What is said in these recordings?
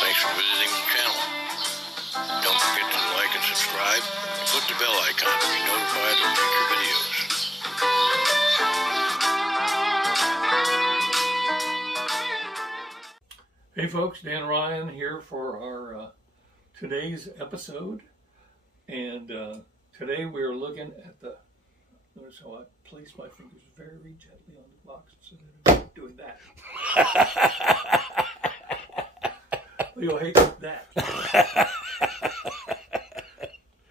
Thanks for visiting the channel. Don't forget to like and subscribe and click the bell icon to be notified of future videos. Hey folks, Dan Ryan here for our today's episode, and today we're looking at the, notice how I place my fingers very gently on the box so that I'm doing that. You'll hate that.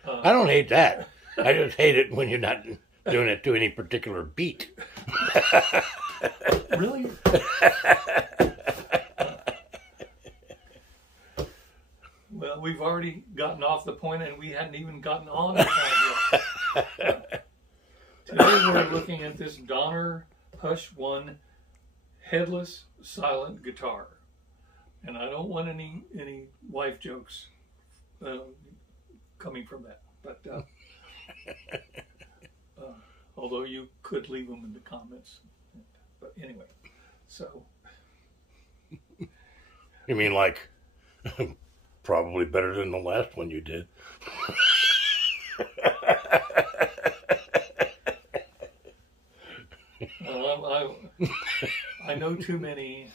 I don't hate that. I just hate it when you're not doing it to any particular beat. Really? Well, we've already gotten off the point and we hadn't even gotten on the point yet. Today we're looking at this Donner Hush-1 headless silent guitar. And I don't want any wife jokes coming from that. But although you could leave them in the comments. But anyway, so. You mean like... Probably better than the last one you did. I know too many.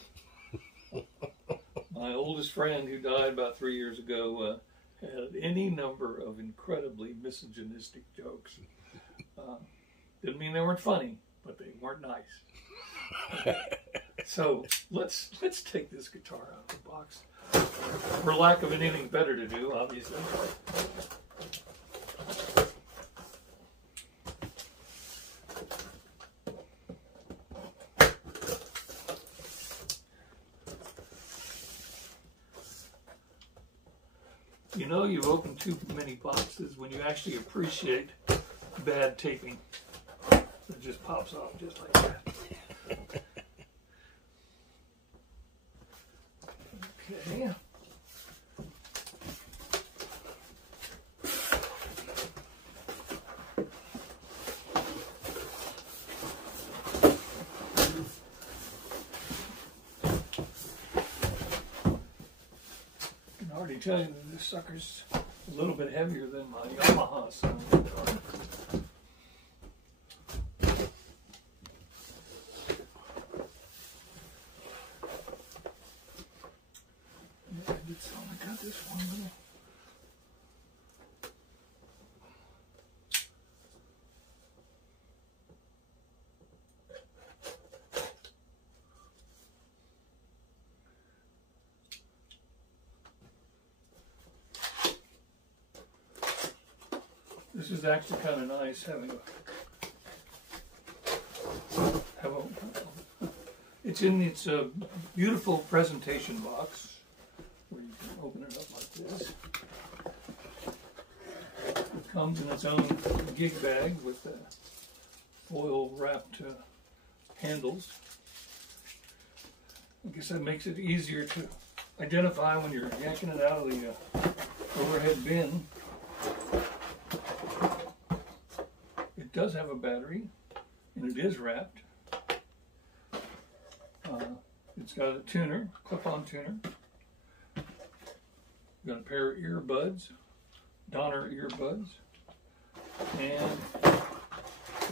My oldest friend, who died about 3 years ago, had any number of incredibly misogynistic jokes. Didn't mean they weren't funny, but they weren't nice. So let's take this guitar out of the box. For lack of anything better to do, obviously. You know you've opened too many boxes when you actually appreciate bad taping. It just pops off just like that. Okay. I can already tell you that this sucker's a little bit heavier than my Yamaha sound guitar. I got this one little. This is actually kind of nice having it's in its beautiful presentation box. Where you can open it up like this. It comes in its own gig bag with foil wrapped handles. I guess that makes it easier to identify when you're yanking it out of the overhead bin. It does have a battery, and it is wrapped. It's got a tuner, clip-on tuner. Got a pair of earbuds, Donner earbuds, and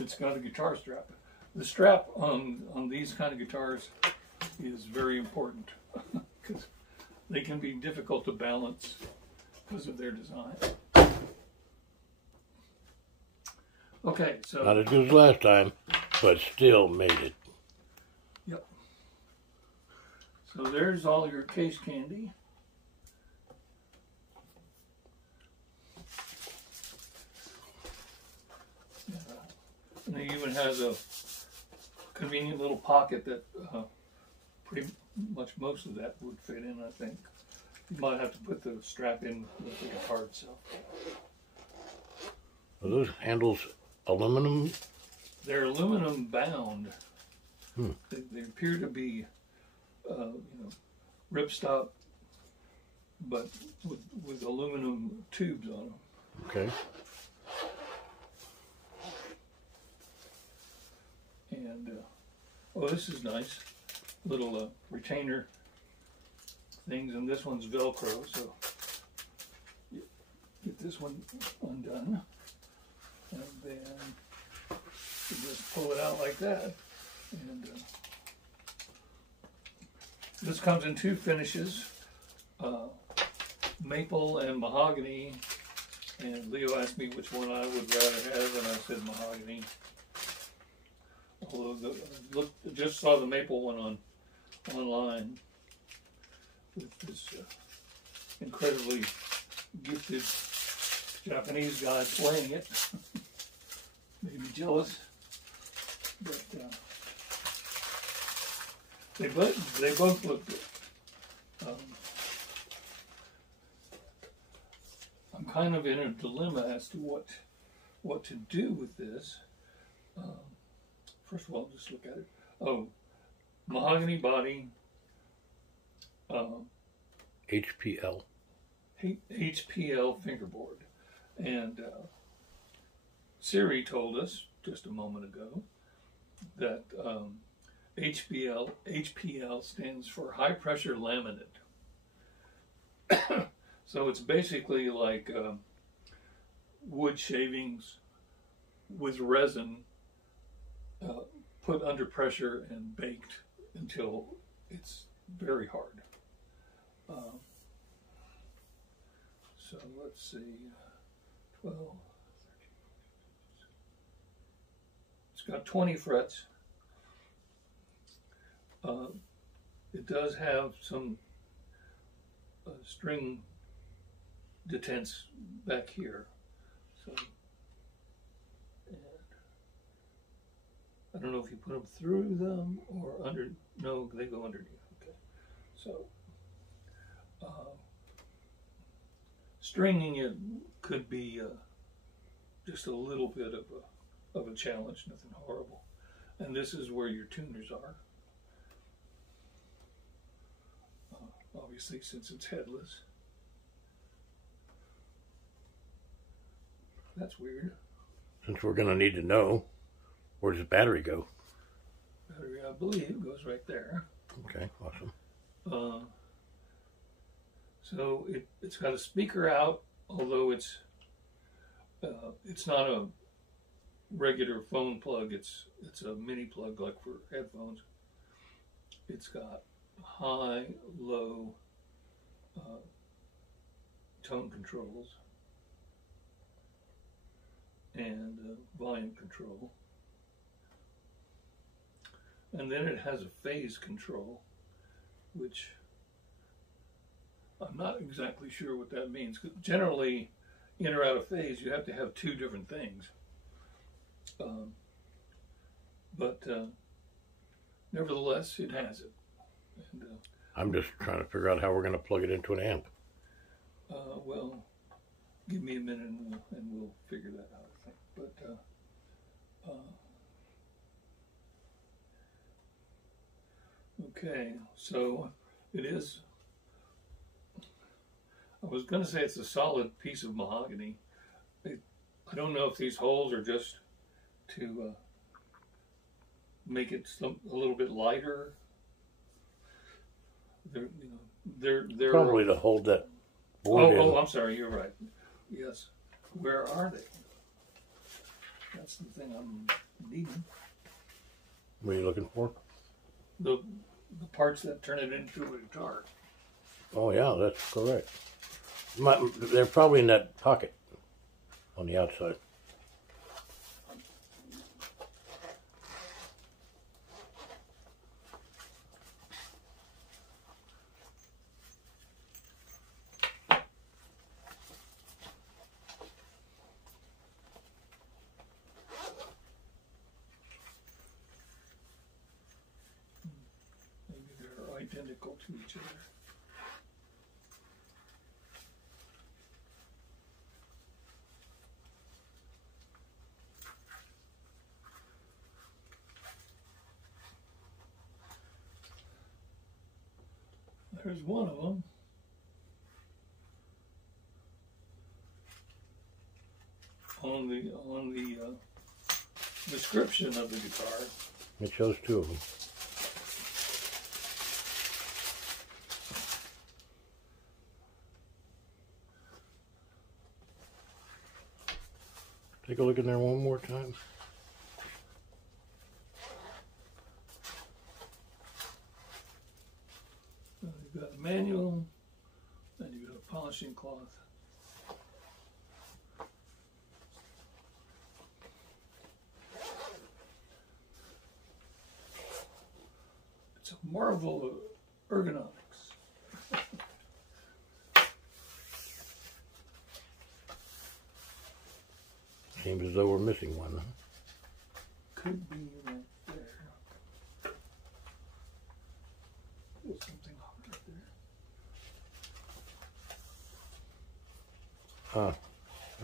it's got a guitar strap. The strap on these kind of guitars is very important because they can be difficult to balance because of their design. Okay, so... Not as good as last time, but still made it. Yep. So there's all your case candy. And it even has a convenient little pocket that pretty much most of that would fit in, I think. You might have to put the strap in with the guitar itself. Are those handles aluminum? They're aluminum bound. They appear to be, ripstop, but with aluminum tubes on them. Okay. And oh, this is nice. Little retainer things, and this one's Velcro, so get this one undone, and then you just pull it out like that. And this comes in two finishes, maple and mahogany. And Leo asked me which one I would rather have, and I said mahogany. Although just saw the maple one online with this incredibly gifted Japanese guy playing it. Made me jealous, but they both look good. I'm kind of in a dilemma as to what to do with this. First of all, just look at it. Oh, mahogany body. HPL. HPL fingerboard. And Siri told us just a moment ago that HPL stands for high pressure laminate. So it's basically like wood shavings with resin put under pressure and baked until it's very hard. So let's see, 12, 13. It's got 20 frets. It does have some string detents back here. So, and I don't know if you put them through them or under. No, they go underneath. Okay, so stringing it could be just a little bit of a challenge, nothing horrible. And this is where your tuners are. Obviously, since it's headless. That's weird. Since we're going to need to know, where does the battery go? Battery, I believe, goes right there. Okay, awesome. So it's got a speaker out, although it's not a regular phone plug. It's a mini plug like for headphones. It's got high, low tone controls and volume control. And then it has a phase control, which I'm not exactly sure what that means. 'Cause generally, in or out of phase, you have to have two different things. But nevertheless, it has it. And, I'm just trying to figure out how we're going to plug it into an amp. well, give me a minute and we'll figure that out, I think. But, okay, so it is, I was going to say it's a solid piece of mahogany. I don't know if these holes are just to make it a little bit lighter. They're Probably to hold that board in. Oh, I'm sorry, you're right. Yes. Where are they? That's the thing I'm needing. What are you looking for? The parts that turn it into a guitar. Oh, yeah, that's correct. They're probably in that pocket on the outside. Maybe they're identical to each other. There's one of them. On the description of the guitar, It shows two of them. Take a look in there one more time. You've got a manual, and you've got a polishing cloth. It's a marvel of ergonomics. Seems as though we're missing one, huh? Could be right there. There's something off right there. Huh.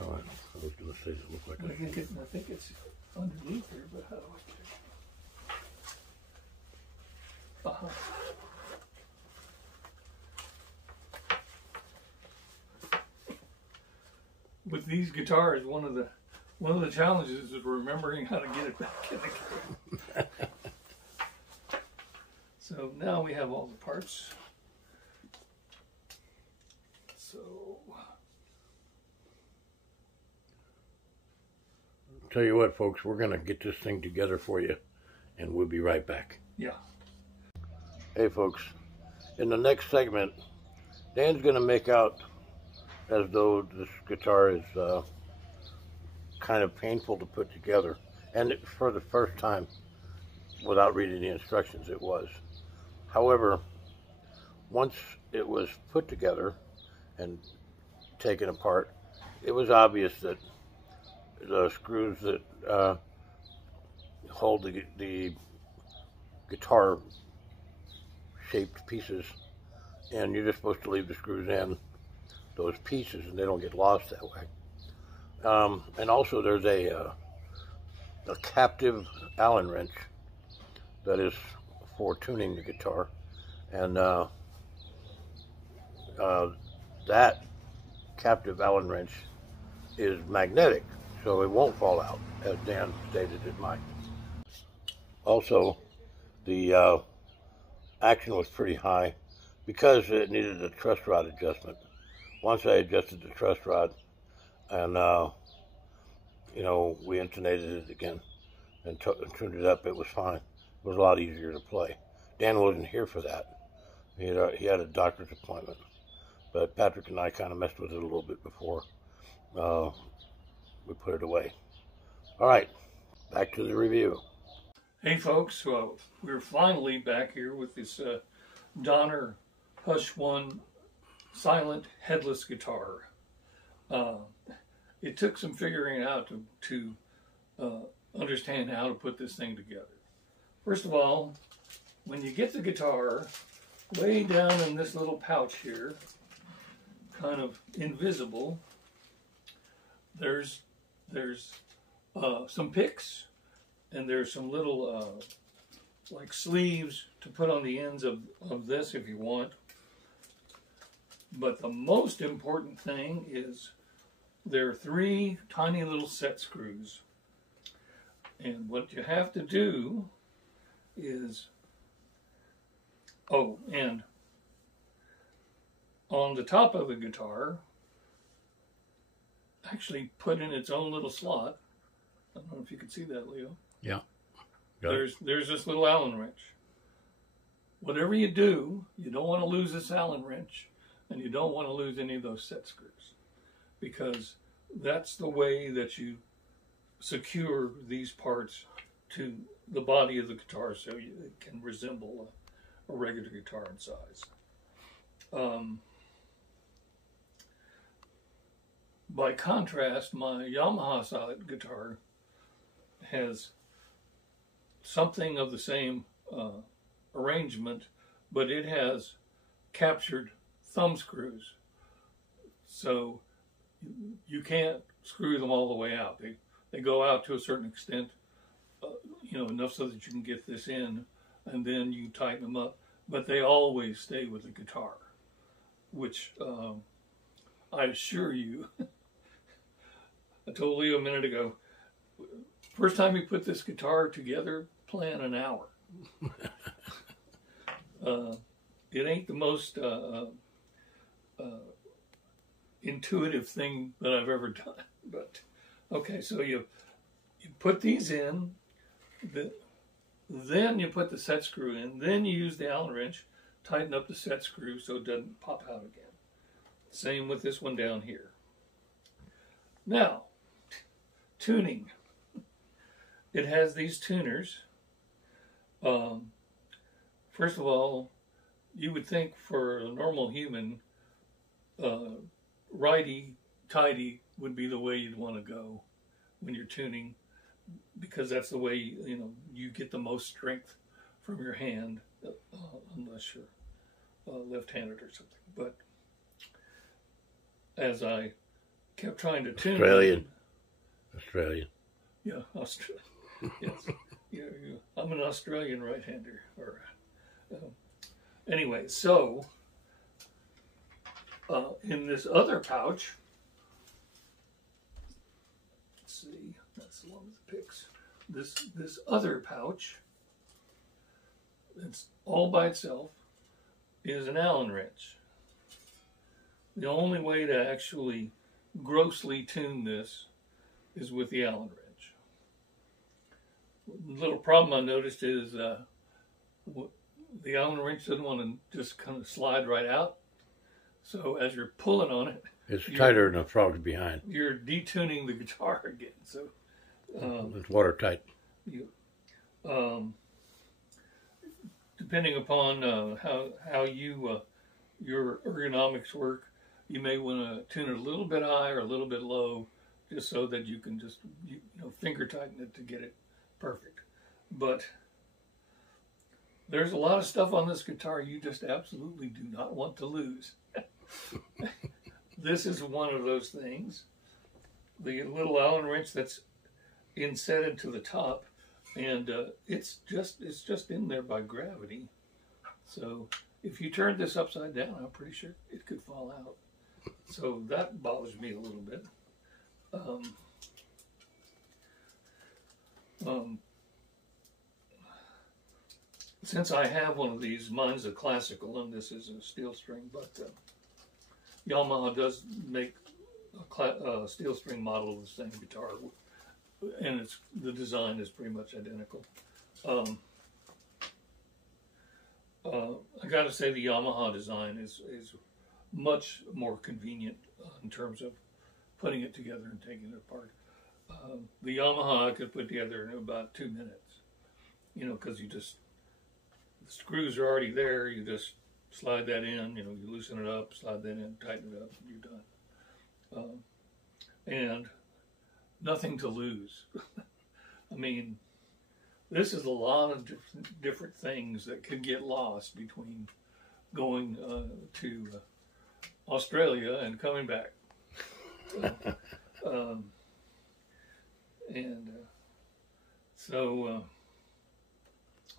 Oh, I was going to say it looked like I think it's underneath there, but how do I get it? Uh-huh. With these guitars, one of the challenges is remembering how to get it back in again. So now we have all the parts. So Tell you what, folks, we're going to get this thing together for you, and we'll be right back. yeah. Hey, folks, in the next segment, Dan's going to make out as though this guitar is kind of painful to put together. And for the first time, without reading the instructions, it was. However, once it was put together and taken apart, it was obvious that the screws that hold the guitar-shaped pieces, and you're just supposed to leave the screws in those pieces, and they don't get lost that way. And also, there's a captive Allen wrench that is for tuning the guitar, and that captive Allen wrench is magnetic, so it won't fall out, as Dan stated it might. Also, the action was pretty high because it needed a truss rod adjustment. Once I adjusted the truss rod, and we intonated it again and tuned it up, it was fine. It was a lot easier to play. Dan wasn't here for that. He had a doctor's appointment, but Patrick and I kind of messed with it a little bit before we put it away. All right, back to the review. Hey folks, well, we're finally back here with this Donner Hush-1 silent headless guitar. It took some figuring out to understand how to put this thing together. First of all, when you get the guitar way down in this little pouch here, kind of invisible, there's some picks, and there's some little like sleeves to put on the ends of this if you want. But the most important thing is there are 3 tiny little set screws. And what you have to do is, and on the top of the guitar, actually put in its own little slot. I don't know if you can see that, Leo. Yeah. There's this little Allen wrench. Whatever you do, you don't want to lose this Allen wrench, and you don't want to lose any of those set screws, because that's the way that you secure these parts to the body of the guitar so it can resemble a regular guitar in size. By contrast, my Yamaha silent guitar has something of the same arrangement, but it has captured thumb screws, so you can't screw them all the way out. They go out to a certain extent, enough so that you can get this in, and then you tighten them up, but they always stay with the guitar, which I assure you, I told Leo a minute ago, first time we put this guitar together, plan an hour. It ain't the most intuitive thing that I've ever done, but Okay, so you put these in, then you put the set screw in, then you use the Allen wrench, tighten up the set screw so it doesn't pop out again. Same with this one down here. Now, tuning. It has these tuners. First of all, you would think for a normal human, righty-tighty would be the way you'd want to go when you're tuning, because that's the way you get the most strength from your hand, unless you're left-handed or something. But as I kept trying to tune, Australian. Yeah, Australian. Yes, I'm an Australian right-hander. Anyway, so in this other pouch, let's see, that's the one with the picks. This other pouch, it's all by itself, is an Allen wrench. The only way to actually grossly tune this is with the Allen wrench. The little problem I noticed is the Allen wrench doesn't want to just kind of slide right out. So as you're pulling on it, it's tighter than the frogs behind. You're detuning the guitar again. So it's watertight. Depending upon how your ergonomics work, you may want to tune it a little bit high or a little bit low, just so that you can just finger tighten it to get it perfect. But there's a lot of stuff on this guitar you just absolutely do not want to lose. This is one of those things. The little Allen wrench that's inset into the top, and it's just in there by gravity. So if you turned this upside down, I'm pretty sure it could fall out. So that bothers me a little bit. Since I have one of these, mine's a classical and this is a steel string, but Yamaha does make a steel string model of the same guitar, and the design is pretty much identical. I gotta say the Yamaha design is much more convenient in terms of putting it together and taking it apart. The Yamaha I could put together in about 2 minutes, because the screws are already there. You just slide that in, you loosen it up, slide that in, tighten it up, and you're done. And nothing to lose. I mean, this is a lot of different things that could get lost between going to Australia and coming back.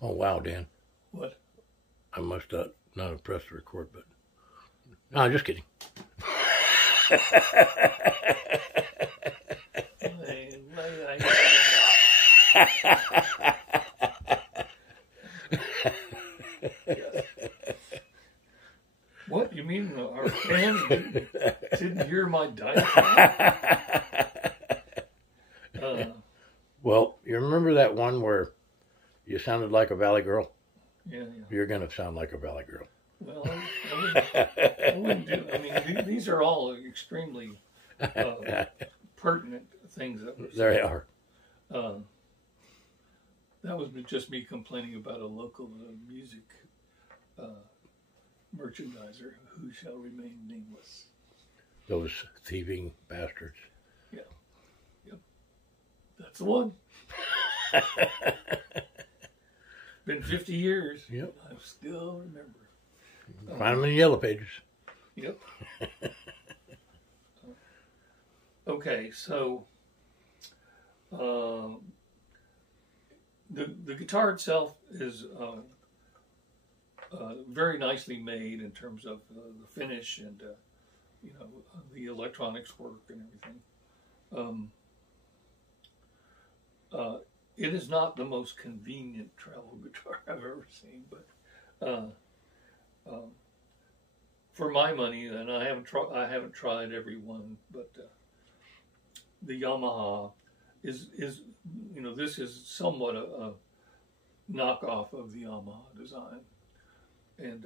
Oh, wow, Dan. What? I must not have pressed record, but... No, I'm just kidding. What? You mean our fans didn't hear my diatribe? Well, you remember that one where you sounded like a Valley girl? Yeah. You're going to sound like a Valley girl. Well, I wouldn't do. I mean, these are all extremely pertinent things that we're saying. There they are. That was just me complaining about a local music merchandiser who shall remain nameless. Those thieving bastards. Yeah. Yep. That's the one. Been 50 years. Yep. I still remember. Find them in the yellow pages. Yep. Okay, so the guitar itself is very nicely made in terms of the finish and the electronics work and everything. It is not the most convenient travel guitar I've ever seen, but for my money, and I haven't tried every one, but the Yamaha is this is somewhat a knockoff of the Yamaha design, and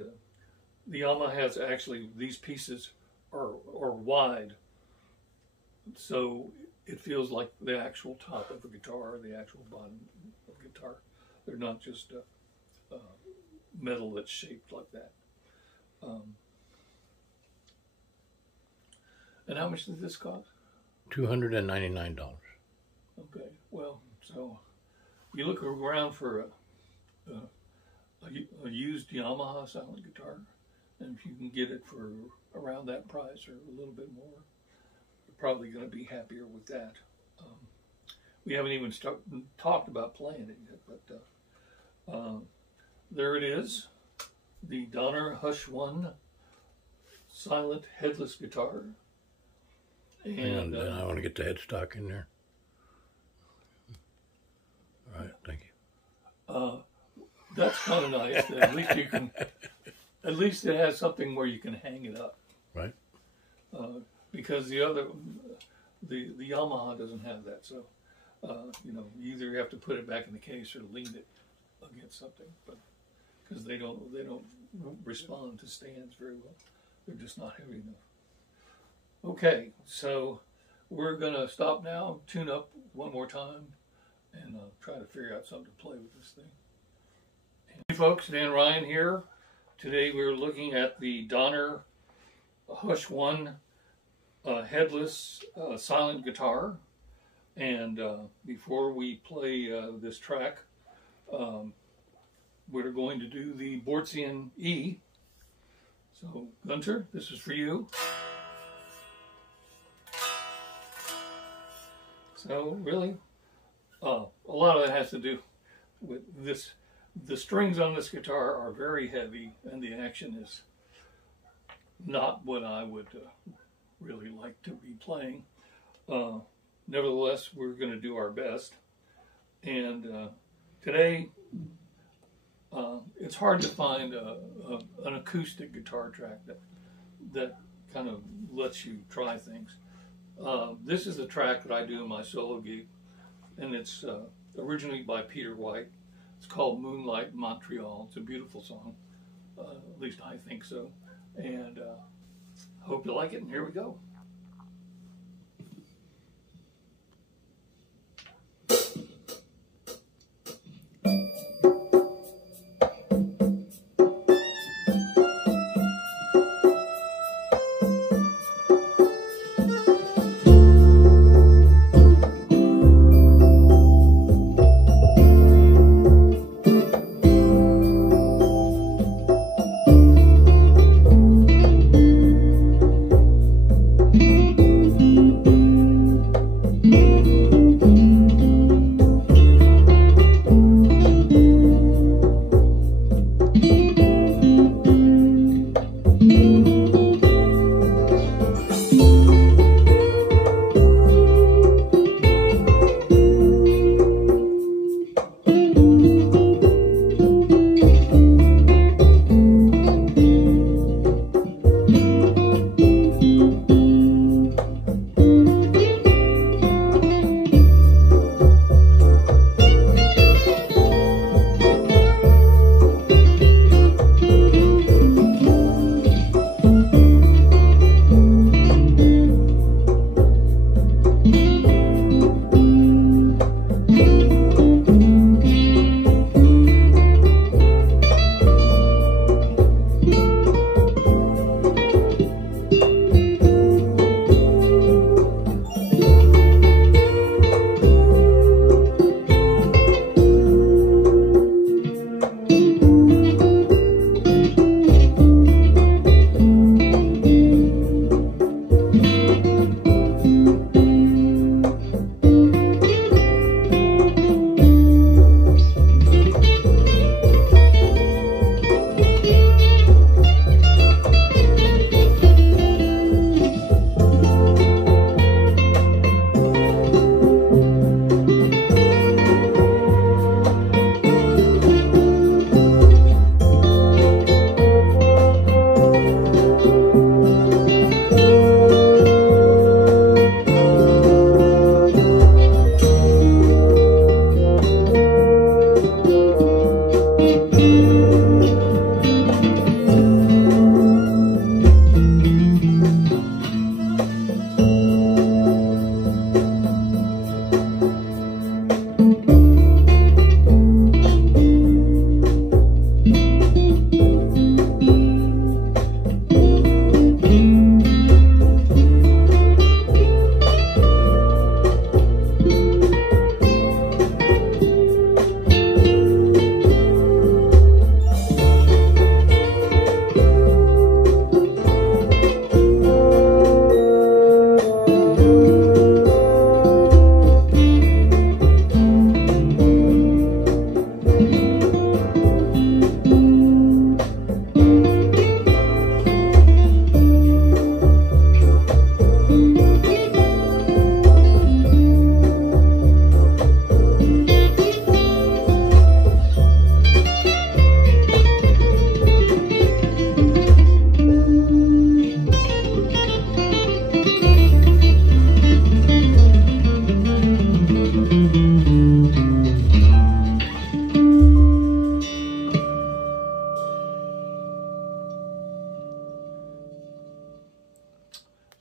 the Yamaha has actually, these pieces are wide, so it feels like the actual top of a guitar or the actual bottom of a guitar. They're not just metal that's shaped like that. And how much did this cost? $299. Okay, well, so you look around for a used Yamaha silent guitar, and if you can get it for around that price or a little bit more, you're probably going to be happier with that. We haven't even talked about playing it yet, but there it is, the Donner Hush-1 silent headless guitar. And I want to get the headstock in there. All right, thank you. That's kind of nice. At least you can. At least it has something where you can hang it up. Right. Because the Yamaha doesn't have that. So, you either have to put it back in the case or lean it against something. But because they don't respond to stands very well. They're just not heavy enough. Okay, so we're gonna stop now, tune up one more time, and try to figure out something to play with this thing. Hey folks, Dan Ryan here. Today we're looking at the Donner Hush-1 headless silent guitar. And before we play this track, we're going to do the Bortsian E. So Gunter, this is for you. So really, a lot of that has to do with this. The strings on this guitar are very heavy, and the action is not what I would really like to be playing. Nevertheless, we're going to do our best. And today, it's hard to find an acoustic guitar track that kind of lets you try things. This is a track that I do in my solo gig, and it's originally by Peter White. It's called Moonlight Montreal. It's a beautiful song, at least I think so, and hope you like it, and here we go.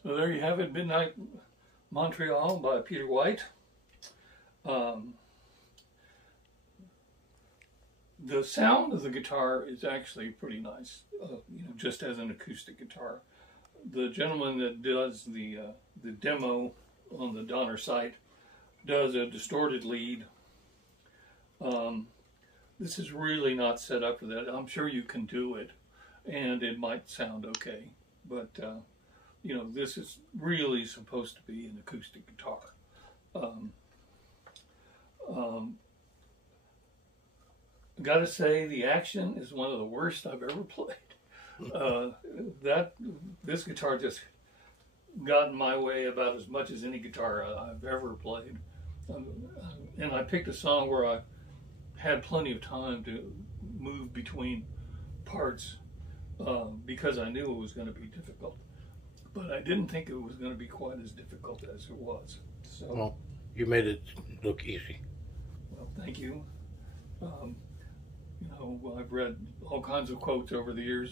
So there you have it, Midnight Montreal by Peter White. The sound of the guitar is actually pretty nice, just as an acoustic guitar. The gentleman that does the demo on the Donner site does a distorted lead. This is really not set up for that. I'm sure you can do it, and it might sound okay, but this is really supposed to be an acoustic guitar. Gotta say, the action is one of the worst I've ever played. This guitar just got in my way about as much as any guitar I've ever played. And I picked a song where I had plenty of time to move between parts because I knew it was going to be difficult. But I didn't think it was going to be quite as difficult as it was. So, well, you made it look easy. Well, thank you. I've read all kinds of quotes over the years.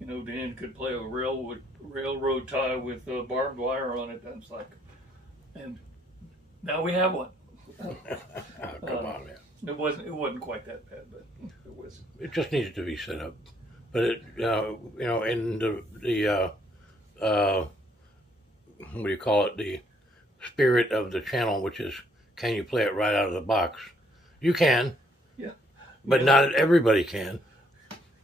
Dan could play a railroad tie with barbed wire on it. And it's like, and now we have one. Oh, come on, man. It wasn't quite that bad, but it was. It just needed to be set up. But it, in the what do you call it? The spirit of the channel, which is, can you play it right out of the box? You can. Yeah. But not everybody can.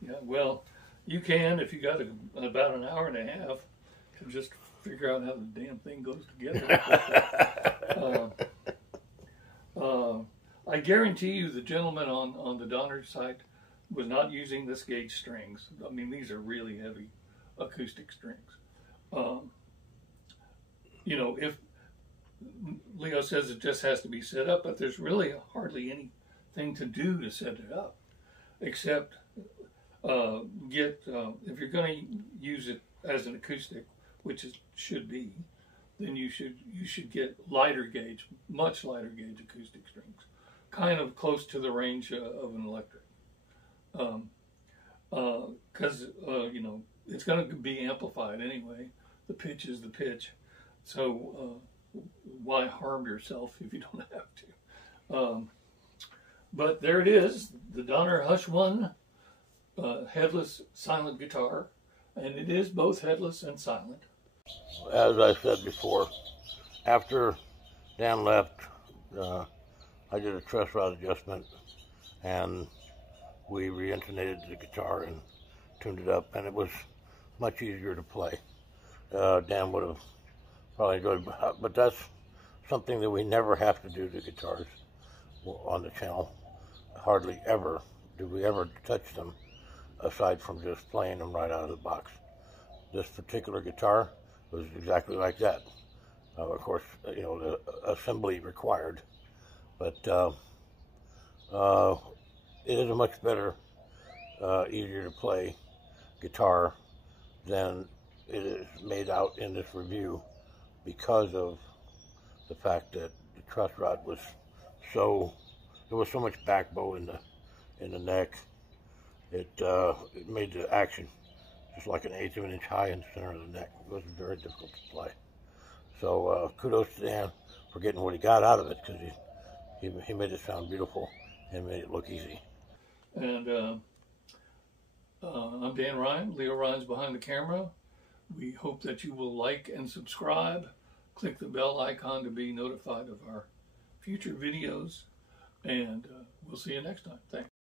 Yeah, well, you can if you got about an hour and a half to just figure out how the damn thing goes together. I guarantee you the gentleman on the Donner site was not using this gauge strings. I mean, these are really heavy acoustic strings. If Leo says it just has to be set up, but there's really hardly anything to do to set it up, except if you're going to use it as an acoustic, which it should be, then you should get much lighter gauge acoustic strings, kind of close to the range of an electric, because it's going to be amplified anyway. The pitch is the pitch, so why harm yourself if you don't have to? But there it is, the Donner Hush-1 headless silent guitar, and it is both headless and silent. As I said before, after Dan left, I did a truss rod adjustment, and we re-intonated the guitar and tuned it up, and it was much easier to play. Dan would have probably enjoyed it, but that's something that we never have to do to guitars on the channel. Hardly ever do we ever touch them, aside from just playing them right out of the box. This particular guitar was exactly like that. Of course, the assembly required, but it is a much better, easier to play guitar than it is made out in this review, because of the fact that the truss rod was there was so much backbow in the neck. It made the action just like an eighth of an inch high in the center of the neck. It was very difficult to play. So kudos to Dan for getting what he got out of it, because he made it sound beautiful and made it look easy. And I'm Dan Ryan. Leo Ryan's behind the camera. We hope that you will like and subscribe. Click the bell icon to be notified of our future videos. And we'll see you next time. Thanks.